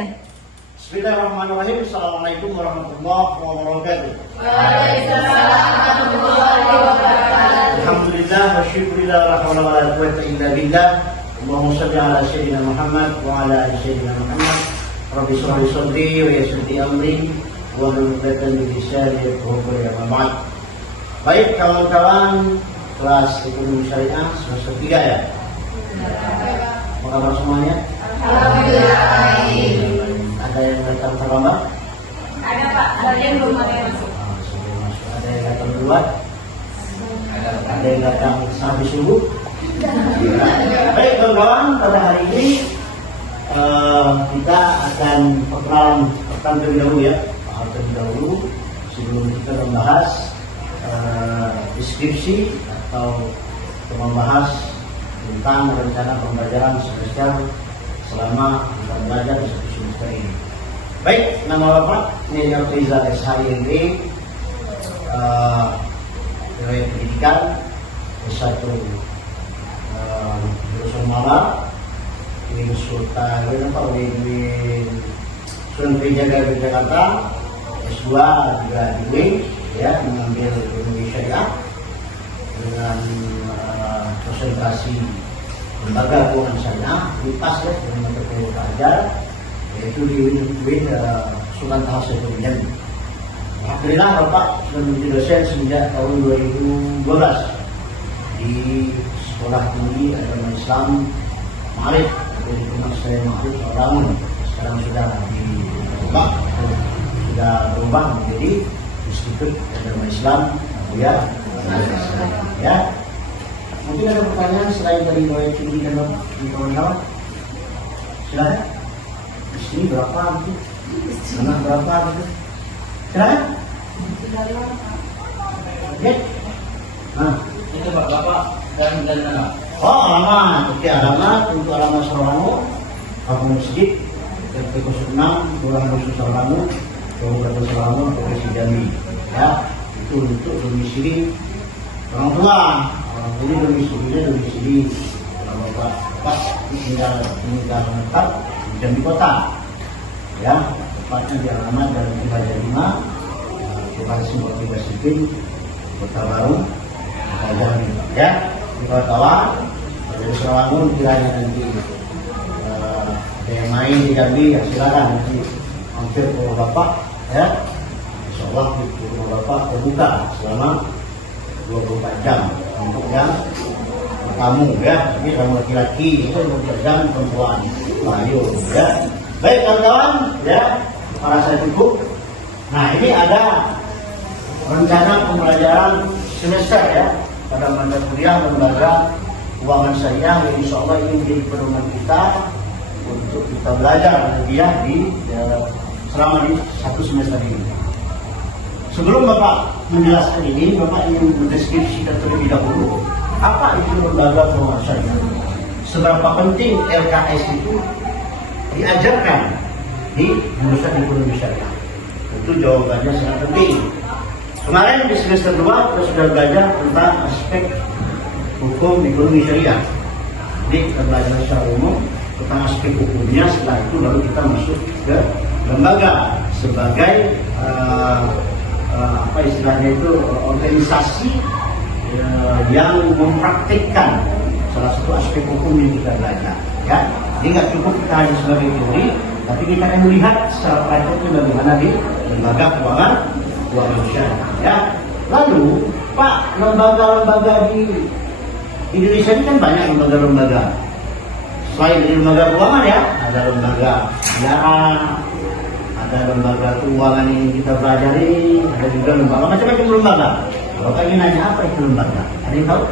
Bismillahirrahmanirrahim. Assalamualaikum warahmatullahi wabarakatuh. Waalaikumsalam warahmatullahi wabarakatuh. Alhamdulillah wa syukurillah wa la hawla wa la quwwata illa billah. Allahumma shalli ala sayyidina Muhammad wa ala ali sayyidina Muhammad. Rabbi shrah li sadri wa yassir li amri wa hlul 'uqdatam min lisani yafqahu qawli. Amma ba'd. Baik kawan-kawan kelas ekonomi syariah semester 3 ya. Apa kabar semuanya? Alhamdulillah baik. Ada yang datang terlambat? Ada Pak, ada yang belum ada yang masuk. Ada yang datang duluan? Ada yang datang sampai subuh? Baik kawan-kawan, pada hari ini kita akan perkenalan terlebih dahulu ya. Terlebih dahulu sebelum kita membahas deskripsi atau membahas tentang rencana pembelajaran semester selama kita belajar di satu semester ini. Baik, nama Bapak Nina Rizal SHIMB, Nilai Pendidikan S1 jurusan Malang, ini Sultan Jaga Jakarta, S2 juga di WIN, ya, mengambil ekonomi syariah dengan konsentrasi lembaga keuangan syariah, LIPAS ya, dengan mata kuliah ajar, yaitu di WIN Sultan Hasan Jambi. Alhamdulillah Bapak sudah menjadi dosen sejak tahun 2012 di Sekolah Tinggi Agama Islam Ma'arif, atau di Rumah Saya Ma'arif Bangun. Sekarang sudah berubah menjadi Institut Agama Islam ya. Ya. Mungkin ada pertanyaan selain dari Nilai Tinggi dan kawan-kawan? Silakan. Di sini berapa gitu? Anak berapa gitu? Silakan. Oke. Nah, itu Pak, Bapak dan anak. oh alamat, oke, alamat untuk alamat Sarangu, Kampung Masjid, RT 06, Kelurahan Dusun Sarangu, Kabupaten Sarangu, Provinsi Jambi. Ya, itu untuk domisili orang tua. Orang tua domisilinya domisili orang bapak pas tinggal tempat di Jambi Kota. Ya, tepatnya di alamat Jalan Raja 5, Kelurahan Simbol Tiga Sipin, Kota Baru, Jambi. Ya, kawan-kawan dari Sarangun kiranya nanti ada yang main di Jambi ya silakan nanti mampir ke rumah bapak ya. Insyaallah di rumah bapak terbuka selama 24 jam untuk yang tamu ya. Ini kamu laki-laki itu 24 jam perempuan. Ayo ya. Baik kawan-kawan ya, para saya cukup. Nah ini ada rencana pembelajaran semester ya pada mata kuliah lembaga keuangan syariah yang insya Allah ini menjadi pedoman kita untuk kita belajar rupiah di selama di satu semester ini. Sebelum Bapak menjelaskan ini, Bapak ingin mendeskripsikan terlebih dahulu apa itu lembaga keuangan syariah. Seberapa penting LKS itu diajarkan di jurusan ekonomi syariah? Tentu jawabannya sangat penting. Kemarin di semester 2 kita sudah belajar tentang aspek hukum ekonomi syariah. Jadi kita belajar secara umum tentang aspek hukumnya, setelah itu baru kita masuk ke lembaga sebagai apa istilahnya itu organisasi yang mempraktikkan salah satu aspek hukum yang kita belajar. Ya, jadi nggak cukup kita hanya sebagai teori, tapi kita akan melihat secara praktiknya bagaimana di lembaga keuangan syariah. Ya, lalu Pak, lembaga-lembaga di Indonesia ini kan banyak lembaga-lembaga. Selain dari lembaga keuangan ya, ada lembaga pembiayaan, ada lembaga keuangan yang kita pelajari, ada juga lembaga macam-macam lembaga. Kalau ingin nanya apa itu lembaga, ada yang tahu?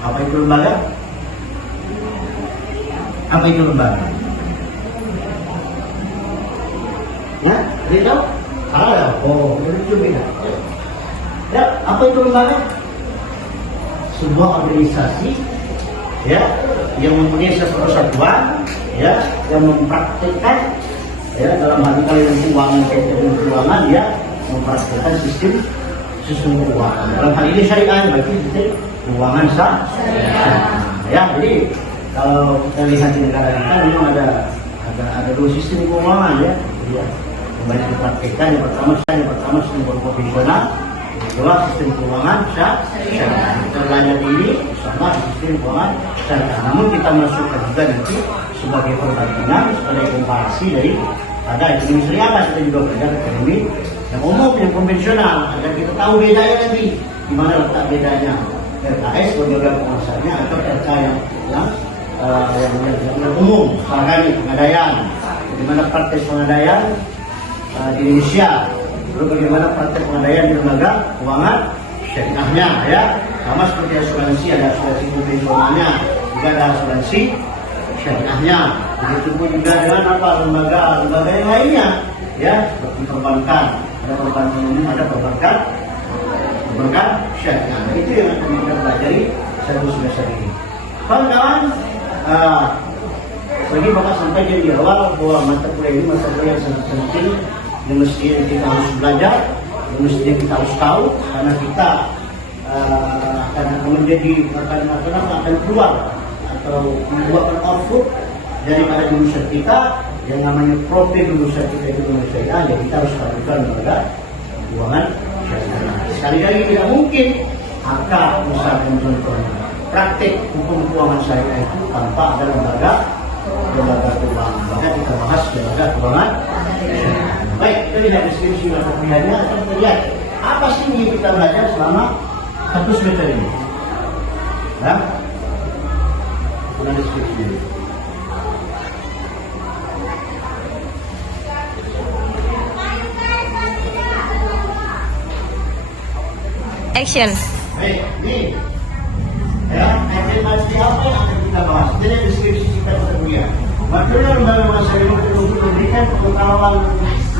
Apa itu lembaga? Apa itu lembaga? Ya, ada yang tahu? Ya, oh, itu beda. Ya, apa itu lembaga? Sebuah organisasi ya yang mempunyai satu kesatuan ya yang mempraktikkan ya dalam hal ini keuangan keuangan ya mempraktikkan sistem keuangan. Dalam hal ini syariah berarti keuangan syariah. Ya, jadi kalau kita lihat di negara kita memang ada ada dua sistem keuangan ya. Jadi, kembali dipraktekkan yang pertama sistem profesional, kedua sistem keuangan syariah. Kita belajar ini sama sistem keuangan syariah. Namun kita masukkan juga nanti sebagai perbandingan, sebagai komparasi dari ada ekonomi syariah, kita juga belajar ekonomi yang umum, yang konvensional, agar kita tahu bedanya nanti, di mana letak bedanya RKS lembaga penguasanya atau RK yang umum, misalkan pengadaian, bagaimana praktek pengadaian di Indonesia, lalu bagaimana praktek pengadaian di lembaga keuangan syariahnya, ya, sama seperti asuransi, ada asuransi konvensionalnya, juga ada asuransi syariahnya. Begitu pun juga dengan lembaga yang lainnya, ya, seperti perbankan, ada perbankan umum, ada perbankan syariah. Nah, itu yang akan kita pelajari semester ini. Kawan-kawan, lagi Bapak sampaikan di awal bahwa mata kuliah ini mata kuliah yang sangat penting, yang mestinya kita harus belajar, yang mestinya kita harus tahu, karena kita akan menjadi akan keluar atau membuat output daripada jurusan kita yang namanya profil jurusan kita itu syariah, ya kita harus lakukan lembaga keuangan syariah. Sekali lagi tidak mungkin akad misalkan contohnya praktek hukum keuangan syariah itu tanpa ada lembaga keuangan. Maka kita bahas lembaga keuangan syariah. Baik, kita lihat deskripsi mata kuliahnya, kita lihat apa sih yang kita belajar selama satu semester ini. Ya, deskripsi ini. Action. Baik, ini ya, materi apa yang akan kita bahas? Jadi deskripsi kita kuliah. Materi lembaga masyarakat untuk memberikan pengetahuan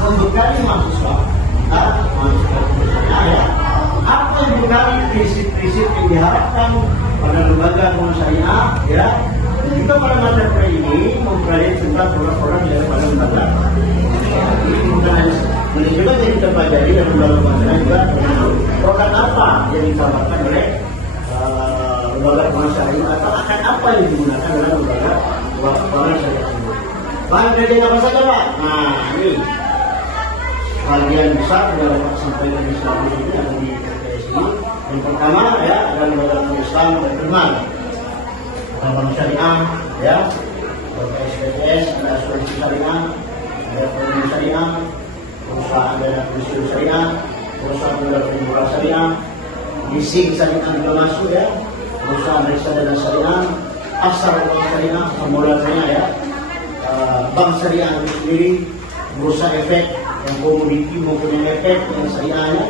membekali mahasiswa, ya. Apa yang membekali prinsip-prinsip yang diharapkan pada lembaga keuangan syariah, ya. Dan juga pada mata kuliah ini mempelajari tentang produk-produk daripada lembaga. Ini bukan hanya juga yang kita pelajari dalam lembaga keuangan juga produk apa yang ditawarkan oleh lembaga keuangan syariah atau akan apa yang digunakan dalam lembaga keuangan syariah. Bahan kajian apa saja Pak? Nah ini bagian besar yang dapat sampaikan di selama ini ada di PPS ini. Yang pertama ya ada lembaga Islam terkenal, bank syariah, ya, PPS, ada asuransi syariah, ada ekonomi syariah, perusahaan dana pensiun syariah, perusahaan dana penjualan syariah, leasing syariah juga masuk ya, perusahaan reksadana syariah, pasar uang syariah, permodalan syariah ya, bank syariah itu sendiri, bursa efek yang komoditi maupun yang efek yang syariahnya,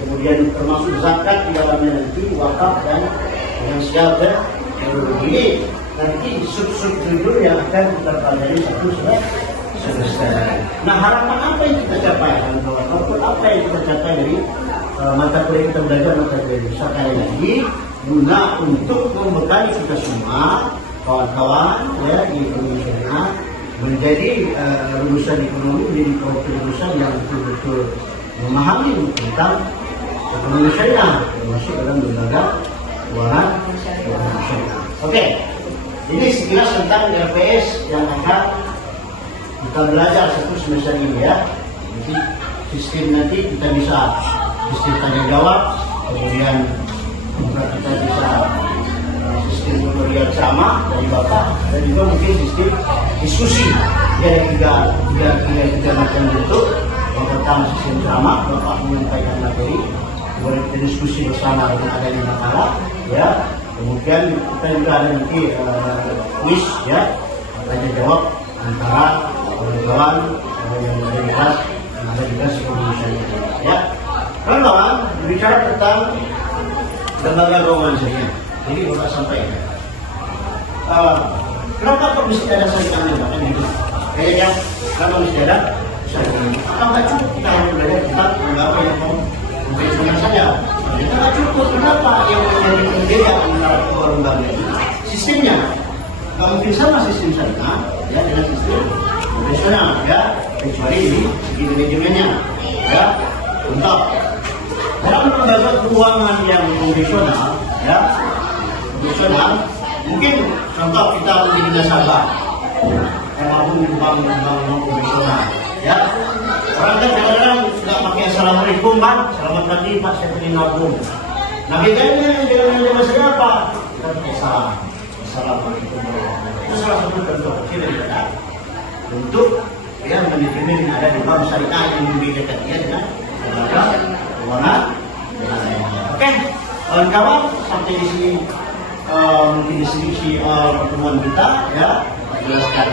kemudian termasuk zakat di dalamnya nanti, wakaf dan finansial dan teknologi. Nanti sub-sub judul yang akan kita pelajari satu semester. Nah harapan apa yang kita capai? Apa yang kita capai dari mata kuliah kita belajar mata kuliah ini? Sekali lagi guna untuk membekali kita semua kawan-kawan ya di ekonomi syariah menjadi lulusan ekonomi, menjadi lulusan yang betul-betul memahami tentang ekonomi syariah termasuk dalam lembaga keuangan syariah. Oke, ini sekilas tentang LPS yang akan kita belajar satu semester ini ya. Jadi sistem nanti kita bisa sistem tanya jawab, kemudian kita bisa sistem tutorial sama dari Bapak, dan juga mungkin sistem diskusi. Jadi ada tiga macam bentuk. Yang pertama sistem sama, Bapak menyampaikan materi, kemudian kita diskusi bersama dengan adanya makalah, ya. Kemudian kita juga ada nanti quiz, ya, tanya jawab antara kawan-kawan yang ada di kelas, yang ada di kelas ekonomi syariah, ya. Kawan-kawan berbicara tentang lembaga keuangan syariah. Jadi Bapak sampaikan. Kenapa kok mesti ada syariahnya? Kayaknya kenapa mesti ada syariahnya? Apakah cukup kita harus belajar tentang lembaga yang konvensional saja? Kita nggak cukup. Kenapa yang menjadi perbedaan antara kedua lembaga ini? Sistemnya nggak mungkin sama sistem syariah ya dengan sistem konvensional ya, kecuali di manajemennya ya. Untuk dalam lembaga keuangan yang konvensional ya, konvensional mungkin contoh kita menjadi nasabah yang mampu menyumbang profesional. Ya, orang kan kadang-kadang suka pakai assalamualaikum Pak, selamat pagi Pak, saya pergi nabung. Nah bedanya dengan saya apa? Kita pakai salam. Assalamualaikum warahmatullahi wabarakatuh. Itu salah satu bentuk kecil daripada untuk yang manajemen yang ada di bank syariah yang membedakan dia dengan lembaga keuangan. Oke, kawan-kawan, sampai di sini mungkin diskusi pertemuan kita ya, menjelaskan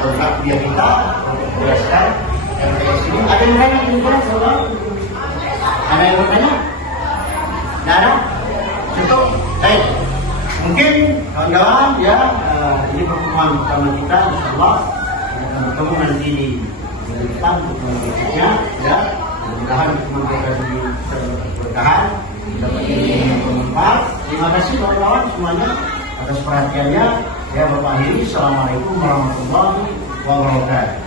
program dia kita untuk menjelaskan RPS ini. Ada yang lain yang bertanya, saudara? Ada yang bertanya? Tidak ada? Cukup? Baik. Mungkin kawan-kawan ya, ini pertemuan pertama kita, insyaallah kita akan bertemu nanti di depan pertemuan berikutnya ya. Mudah-mudahan pertemuan kita ini berberkahan, dapat ilmu bermanfaat. Terima kasih kawan-kawan semuanya atas perhatiannya. Saya Bapak Heri. Assalamualaikum warahmatullahi wabarakatuh.